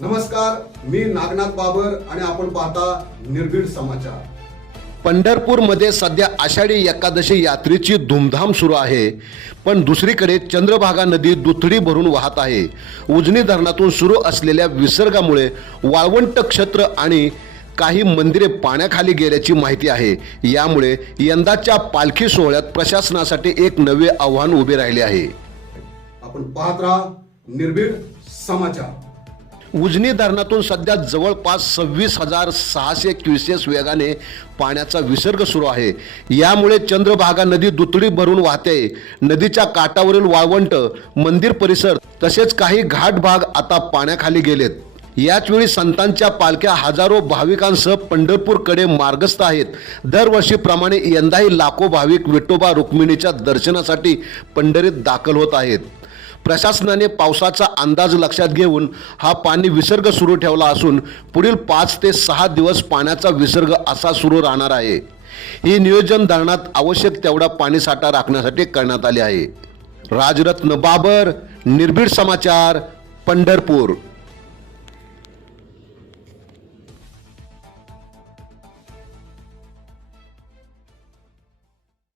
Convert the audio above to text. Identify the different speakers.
Speaker 1: नमस्कार मी नागनाथ बाबर आणि आपण पाहता निर्भीड समाचार.
Speaker 2: पंढरपूरमध्ये सध्या आषाढी एकादशी यात्रेची धूमधाम सुरू आहे पण दुसरीकडे चंद्रभागा नदी दुथडी भरून वाहत आहे. उजनी धरणातून सुरू असलेल्या विसर्गामुळे वाळवंट क्षेत्र आणि काही मंदिरे पाण्याखाली गेल्याची माहिती आहे. यामुळे यंदाच्या पालखी सोहळ्यात प्रशासनासाठी एक नवे आव्हान उभे राहिले आहे.
Speaker 1: आपण पाहत राहा निर्भीड समाचार.
Speaker 2: उजनी धरणातून सध्या जवळपास सव्वीस हजार सहाशे क्युसेस वेगाने पाण्याचा विसर्ग सुरू आहे. यामुळे चंद्रभागा नदी दुतडी भरून वाहते. नदीच्या काठावरील वाळवंट मंदिर परिसर तसेच काही घाट भाग आता पाण्याखाली गेलेत. याचवेळी संतांच्या पालख्या हजारो भाविकांसह पंढरपूरकडे मार्गस्थ आहेत. दरवर्षीप्रमाणे यंदाही लाखो भाविक विठोबा रुक्मिणीच्या दर्शनासाठी पंढरीत दाखल होत आहेत. प्रशासनाने पावसाचा अंदाज लक्षात घेऊन हा पाणी विसर्ग सुरू ठेवला असून पुढील पाच ते सहा दिवस पाण्याचा विसर्ग असा सुरू राहणार आहे. ही नियोजन धरणात आवश्यक तेवढा पाणीसाठा राखण्यासाठी करण्यात आले आहे. राजरत्न बाबर निर्भीड समाचार पंढरपूर.